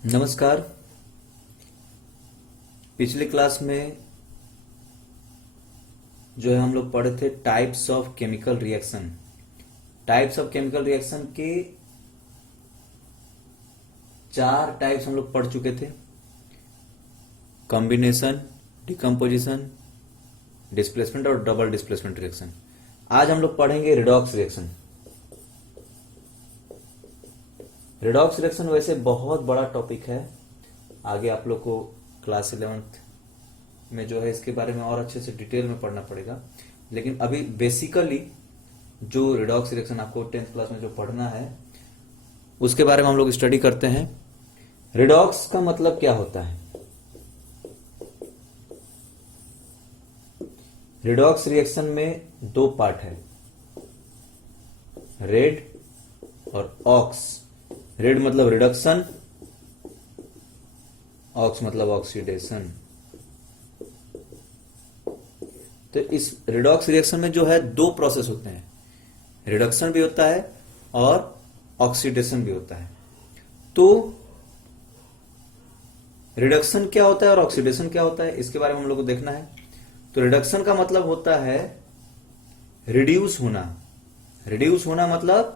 नमस्कार। पिछले क्लास में जो है हम लोग पढ़े थे types of chemical reaction. Types of chemical reaction के 4 टाइप्स हम लोग पढ़ चुके थे। कॉम्बिनेशन, डिकम्पोजिशन, डिस्प्लेसमेंट और डबल डिस्प्लेसमेंट रिएक्शन। आज हम लोग पढ़ेंगे रिडॉक्स रिएक्शन। रिडॉक्स रिएक्शन वैसे बहुत बड़ा टॉपिक है, आगे आप लोग को क्लास 11th में जो है इसके बारे में और अच्छे से डिटेल में पढ़ना पड़ेगा। लेकिन अभी बेसिकली जो रिडॉक्स रिएक्शन आपको 10th क्लास में जो पढ़ना है उसके बारे में हम लोग स्टडी करते हैं। रिडॉक्स का मतलब क्या होता है? रिडॉक्स रिएक्शन में 2 पार्ट है, रेड और ऑक्स। रेड मतलब रिडक्शन, ऑक्स मतलब ऑक्सीडेशन। तो इस रिडॉक्स रिएक्शन में जो है 2 प्रोसेस होते हैं, रिडक्शन भी होता है और ऑक्सीडेशन भी होता है। तो रिडक्शन क्या होता है और ऑक्सीडेशन क्या होता है, इसके बारे में हम लोग को देखना है। तो रिडक्शन का मतलब होता है रिड्यूस होना। रिड्यूस होना मतलब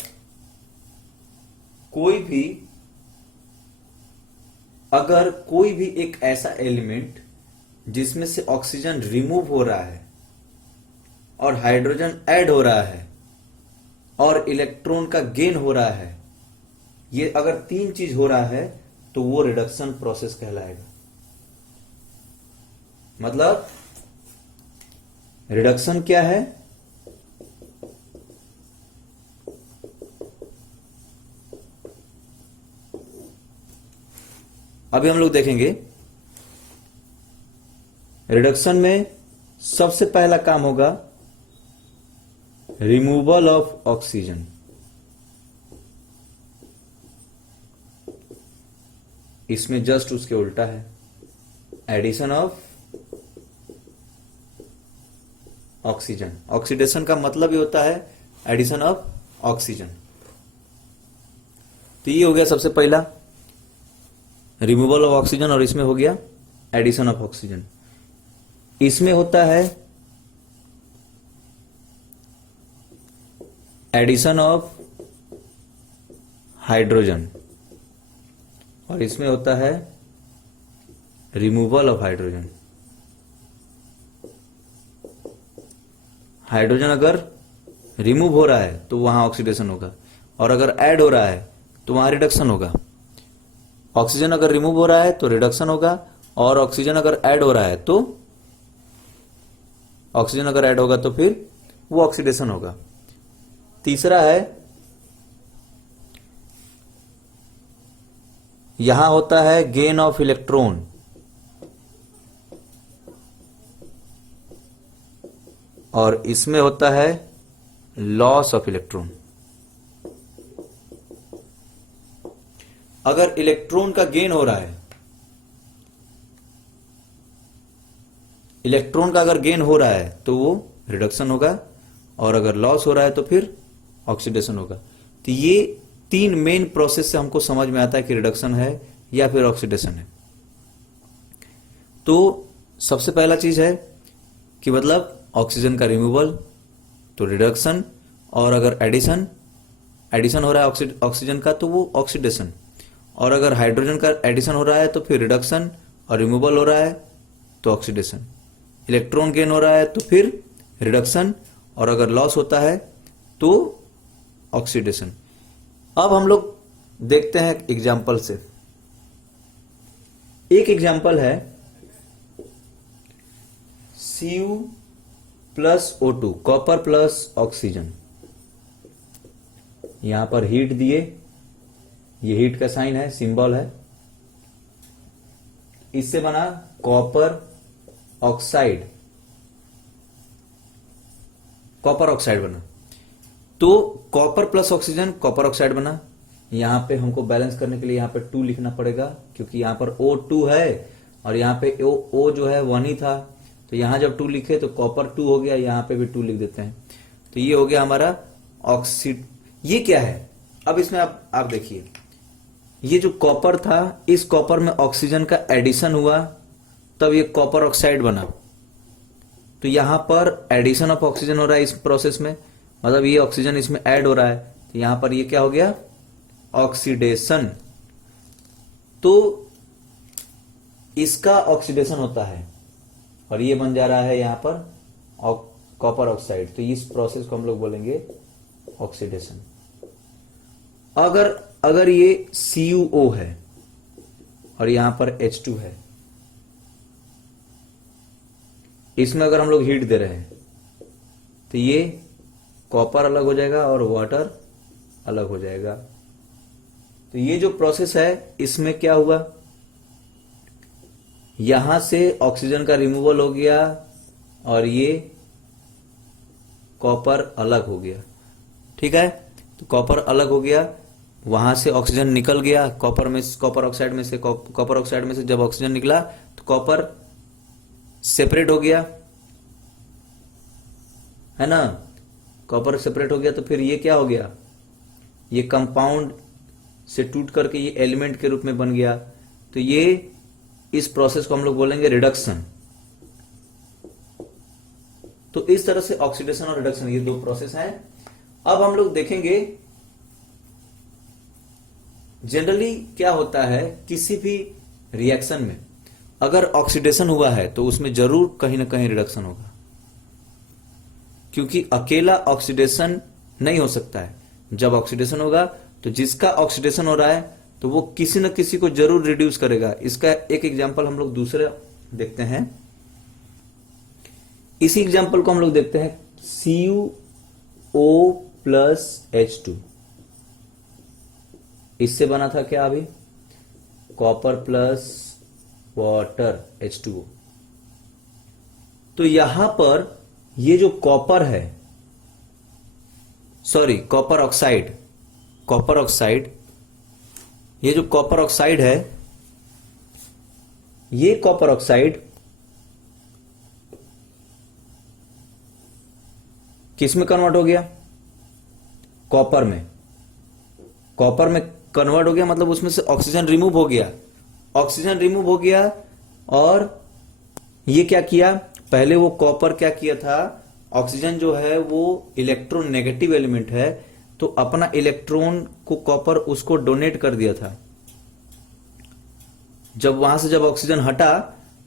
अगर कोई भी एक ऐसा एलिमेंट जिसमें से ऑक्सीजन रिमूव हो रहा है और हाइड्रोजन ऐड हो रहा है और इलेक्ट्रॉन का गेन हो रहा है, ये अगर 3 चीज हो रहा है तो वो रिडक्शन प्रोसेस कहलाएगा। मतलब रिडक्शन क्या है? अभी हम लोग देखेंगे रिडक्शन में सबसे पहला काम होगा रिमूवल ऑफ ऑक्सीजन। इसमें जस्ट उसके उल्टा है, एडिशन ऑफ ऑक्सीजन। ऑक्सीडेशन का मतलब ही होता है एडिशन ऑफ ऑक्सीजन। तो ये हो गया सबसे पहला रिमूवल ऑफ ऑक्सीजन, और इसमें हो गया एडिशन ऑफ ऑक्सीजन। इसमें होता है एडिशन ऑफ हाइड्रोजन और इसमें होता है रिमूवल ऑफ हाइड्रोजन। हाइड्रोजन अगर रिमूव हो रहा है तो वहां ऑक्सीडेशन होगा, और अगर ऐड हो रहा है तो वहां रिडक्शन होगा। ऑक्सीजन अगर रिमूव हो रहा है तो रिडक्शन होगा, और ऑक्सीजन अगर ऐड हो रहा है तो फिर वो ऑक्सीडेशन होगा। तीसरा है, यहां होता है गेन ऑफ इलेक्ट्रॉन, और इसमें होता है लॉस ऑफ इलेक्ट्रॉन। अगर इलेक्ट्रॉन का गेन हो रहा है, इलेक्ट्रॉन का अगर गेन हो रहा है तो वो रिडक्शन होगा, और अगर लॉस हो रहा है तो फिर ऑक्सीडेशन होगा। तो ये 3 मेन प्रोसेस से हमको समझ में आता है कि रिडक्शन है या फिर ऑक्सीडेशन है। तो सबसे पहला चीज है कि मतलब ऑक्सीजन का रिमूवल तो रिडक्शन, और अगर एडिशन हो रहा है ऑक्सीजन का तो वो ऑक्सीडेशन, और अगर हाइड्रोजन का एडिशन हो रहा है तो फिर रिडक्शन, और रिमूवल हो रहा है तो ऑक्सीडेशन। इलेक्ट्रॉन गेन हो रहा है तो फिर रिडक्शन, और अगर लॉस होता है तो ऑक्सीडेशन। अब हम लोग देखते हैं एग्जाम्पल से। एक एग्जाम्पल है Cu plus O2, copper plus oxygen. यहां पर हीट दिए, ये हीट का साइन है, सिंबल है। इससे बना कॉपर ऑक्साइड, कॉपर ऑक्साइड बना। तो copper plus oxygen copper oxide बना। यहां पे हमको बैलेंस करने के लिए यहां पे 2 लिखना पड़ेगा, क्योंकि यहां पर O2 है और यहां पे O जो है 1 ही था। तो यहां जब 2 लिखे तो कॉपर 2 हो गया, यहां पे भी 2 लिख देते हैं। तो ये हो गया हमारा ऑक्सीड। ये क्या है? अब इसमें आप देखिए, ये जो कॉपर था, इस कॉपर में ऑक्सीजन का एडिशन हुआ, तब ये कॉपर ऑक्साइड बना। तो यहां पर एडिशन ऑफ ऑक्सीजन हो रहा है इस प्रोसेस में, मतलब ये ऑक्सीजन इसमें ऐड हो रहा है, तो यहां पर ये क्या हो गया, ऑक्सीडेशन। तो इसका ऑक्सीडेशन होता है और ये बन जा रहा है यहां पर कॉपर ऑक्साइड। तो इस प्रोसेस को हम लोग बोलेंगे ऑक्सीडेशन। अगर ये CuO है और यहां पर H2 है, इसमें अगर हम लोग हीट दे रहे हैं तो ये कॉपर अलग हो जाएगा और वाटर अलग हो जाएगा। तो ये जो प्रोसेस है इसमें क्या हुआ, यहां से ऑक्सीजन का रिमूवल हो गया और ये कॉपर अलग हो गया। ठीक है, तो कॉपर अलग हो गया, वहां से ऑक्सीजन निकल गया कॉपर ऑक्साइड में से जब ऑक्सीजन निकला तो कॉपर सेपरेट हो गया, है ना। कॉपर सेपरेट हो गया तो फिर ये क्या हो गया, ये कंपाउंड से टूट करके ये एलिमेंट के रूप में बन गया। तो ये इस प्रोसेस को हम लोग बोलेंगे रिडक्शन। तो इस तरह से ऑक्सीडेशन और रिडक्शन ये दो प्रोसेस हैं। अब हम लोग देखेंगे जनरली क्या होता है किसी भी रिएक्शन में, अगर ऑक्सीडेशन हुआ है तो उसमें जरूर कहीं ना कहीं रिडक्शन होगा, क्योंकि अकेला ऑक्सीडेशन नहीं हो सकता है। जब ऑक्सीडेशन होगा तो जिसका ऑक्सीडेशन हो रहा है तो वो किसी न किसी को जरूर रिड्यूस करेगा। इसका एक एग्जांपल हम लोग दूसरे देखते हैं। इसी एग्जांपल को हम लोग देखते हैं CuO प्लस H2। इससे बना था क्या अभी, कॉपर प्लस वाटर H2O। तो यहां पर ये जो कॉपर है, सॉरी कॉपर ऑक्साइड, ये जो कॉपर ऑक्साइड है, ये कॉपर ऑक्साइड किस में कन्वर्ट हो गया, कॉपर में कन्वर्ट हो गया, मतलब उसमें से ऑक्सीजन रिमूव हो गया। और ये क्या किया, पहले वो कॉपर क्या किया था, ऑक्सीजन जो है वो इलेक्ट्रॉन नेगेटिव एलिमेंट है, तो अपना इलेक्ट्रॉन को कॉपर उसको डोनेट कर दिया था। जब वहां से ऑक्सीजन हटा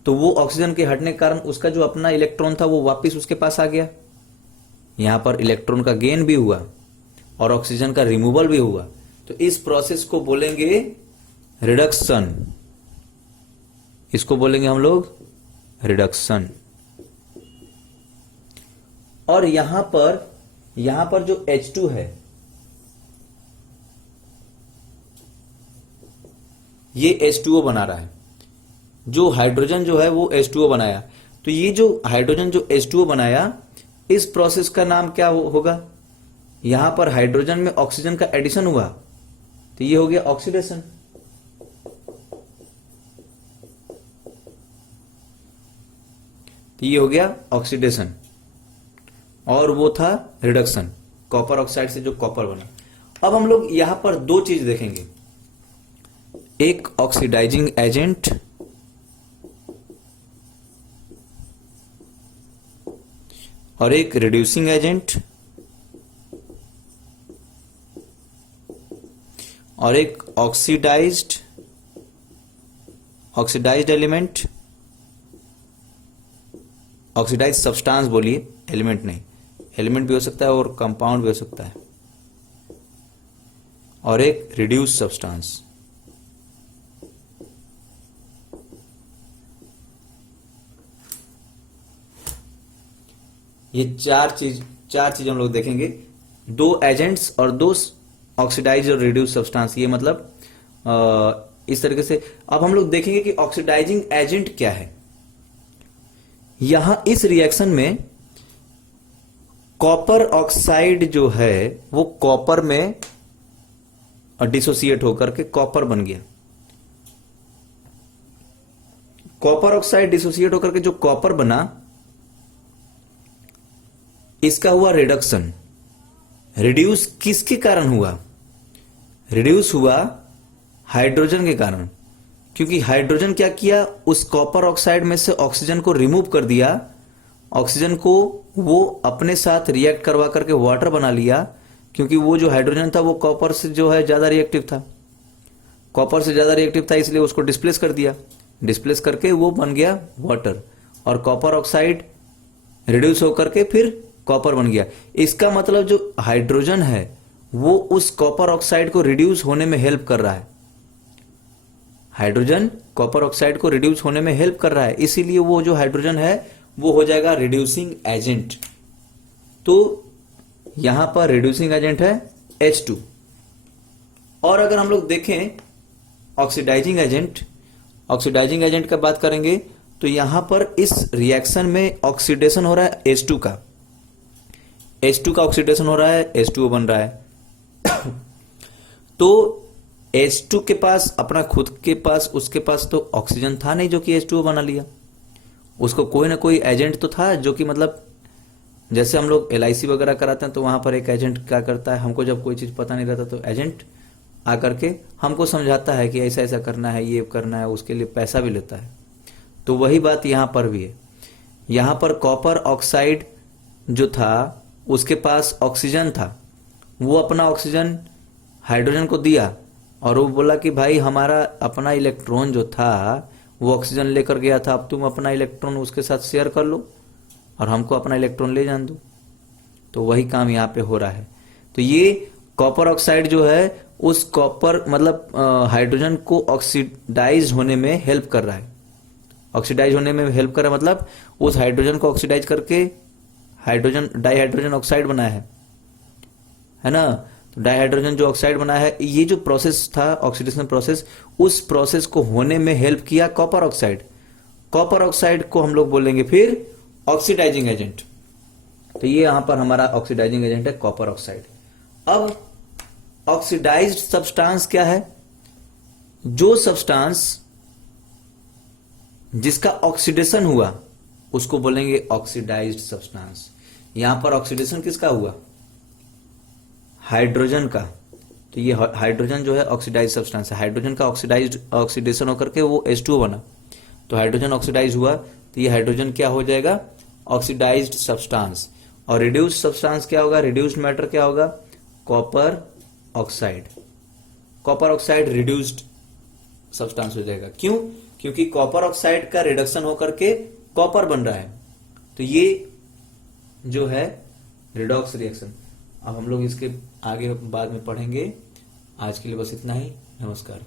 तो वो ऑक्सीजन के हटने के कारण उसका जो अपना इलेक्ट्रॉन था वो वापस उसके पास आ गया। यहां पर इलेक्ट्रॉन का गेन भी हुआ और ऑक्सीजन का रिमूवल भी हुआ। तो इस प्रोसेस को बोलेंगे रिडक्शन, इसको बोलेंगे हम लोग रिडक्शन। और यहां पर जो H2 है, ये H2O बना रहा है, जो हाइड्रोजन जो है वो H2O बनाया। तो ये जो हाइड्रोजन जो H2O बनाया, इस प्रोसेस का नाम क्या होगा, यहां पर हाइड्रोजन में ऑक्सीजन का एडिशन हुआ तो ये हो गया ऑक्सीडेशन। तो ये हो गया ऑक्सीडेशन और वो था रिडक्शन, कॉपर ऑक्साइड से जो कॉपर बना। अब हम लोग यहां पर दो चीज देखेंगे, एक ऑक्सीडाइजिंग एजेंट और एक रिड्यूसिंग एजेंट और एक ऑक्सीडाइज्ड एलिमेंट, ऑक्सीडाइज्ड सब्सटेंस बोलिए, एलिमेंट नहीं, एलिमेंट भी हो सकता है और कंपाउंड भी हो सकता है, और एक रिड्यूस सब्सटेंस। ये चार चीज हम लोग देखेंगे, दो एजेंट्स और दो ऑक्सीडाइज और रिड्यूस सब्सटेंस। ये मतलब इस तरीके से। अब हम लोग देखेंगे कि ऑक्सीडाइजिंग एजेंट क्या है। यहां इस रिएक्शन में कॉपर ऑक्साइड जो है वो कॉपर में डिसोसिएट होकर के कॉपर बन गया। कॉपर ऑक्साइड डिसोसिएट होकर के जो कॉपर बना, इसका हुआ रिडक्शन। रिड्यूस किसके कारण हुआ, रिड्यूस हुआ हाइड्रोजन के कारण, क्योंकि हाइड्रोजन क्या किया, उस कॉपर ऑक्साइड में से ऑक्सीजन को रिमूव कर दिया, ऑक्सीजन को वो अपने साथ रिएक्ट करवा करके वाटर बना लिया, क्योंकि वो जो हाइड्रोजन था वो कॉपर से जो है ज्यादा रिएक्टिव था, कॉपर से ज्यादा रिएक्टिव था, इसलिए उसको डिस्प्लेस कर दिया, डिस्प्लेस करके वो बन गया वाटर, और कॉपर ऑक्साइड रिड्यूस होकर के फिर कॉपर बन गया। इसका मतलब जो हाइड्रोजन है वो उस कॉपर ऑक्साइड को रिड्यूस होने में हेल्प कर रहा है, हाइड्रोजन कॉपर ऑक्साइड को रिड्यूस होने में हेल्प कर रहा है, इसीलिए वो जो हाइड्रोजन है वो हो जाएगा रिड्यूसिंग एजेंट। तो यहां पर रिड्यूसिंग एजेंट है H2। और अगर हम लोग देखें ऑक्सीडाइजिंग एजेंट, ऑक्सीडाइजिंग एजेंट का बात करेंगे तो यहां पर इस रिएक्शन में ऑक्सीडेशन हो रहा है H2 का, H2 का ऑक्सीडेशन हो रहा है, H2O बन रहा है। तो H2 के पास अपना खुद के पास, उसके पास तो ऑक्सीजन था नहीं जो कि H2O बना लिया, उसको कोई ना कोई एजेंट तो था जो कि मतलब जैसे हम लोग LIC वगैरह कराते हैं तो वहां पर एक एजेंट क्या करता है, हमको जब कोई चीज पता नहीं रहता तो एजेंट आकर के हमको समझाता है कि ऐसा ऐसा करना है, ये करना है, उसके लिए पैसा भी लेता है। तो वही बात यहां पर भी है, यहां पर कॉपर ऑक्साइड जो था उसके पास ऑक्सीजन था, वो अपना ऑक्सीजन हाइड्रोजन को दिया और वो बोला कि भाई हमारा अपना इलेक्ट्रॉन जो था वो ऑक्सीजन लेकर गया था, अब तुम अपना इलेक्ट्रॉन उसके साथ शेयर कर लो और हमको अपना इलेक्ट्रॉन ले जान दो। तो वही काम यहाँ पे हो रहा है। तो ये कॉपर ऑक्साइड जो है उस कॉपर मतलब हाइड्रोजन को ऑक्सीडाइज होने में हेल्प कर रहा है, ऑक्सीडाइज होने में हेल्प कर रहा है, मतलब उस हाइड्रोजन को ऑक्सीडाइज करके हाइड्रोजन डाइहाइड्रोजन ऑक्साइड बनाया है ना। तो डाइहाइड्रोजन जो ऑक्साइड बनाया है, ये जो प्रोसेस था ऑक्सीडेशन प्रोसेस, उस प्रोसेस को होने में हेल्प किया कॉपर ऑक्साइड। कॉपर ऑक्साइड को हम लोग बोलेंगे फिर ऑक्सीडाइजिंग एजेंट। तो ये यहां पर हमारा ऑक्सीडाइजिंग एजेंट है कॉपर ऑक्साइड। अब ऑक्सीडाइज्ड सब्सटेंस क्या है, जो सब्सटेंस जिसका ऑक्सीडेशन हुआ उसको बोलेंगे ऑक्सीडाइज्ड सब्सटेंस। यहां पर ऑक्सीडेशन किसका हुआ, हाइड्रोजन का। तो ये हाइड्रोजन जो है ऑक्सीडाइज्ड सब्सटेंस है, हाइड्रोजन का ऑक्सीडेशन होकर के वो H2O बना, तो हाइड्रोजन ऑक्सीडाइज हुआ, तो ये हाइड्रोजन क्या हो जाएगा, ऑक्सीडाइज्ड सब्सटेंस। और रिड्यूस्ड सब्सटेंस क्या होगा, रिड्यूस्ड मैटर क्या होगा, copper oxide. Copper oxide reduced substance हो जाएगा, क्यों, क्योंकि कॉपर ऑक्साइड का रिडक्शन होकर के कॉपर बन रहा है। तो ये जो है रिडॉक्स रिएक्शन। अब हम लोग इसके आगे बाद में पढ़ेंगे। आज के लिए बस इतना ही, नमस्कार।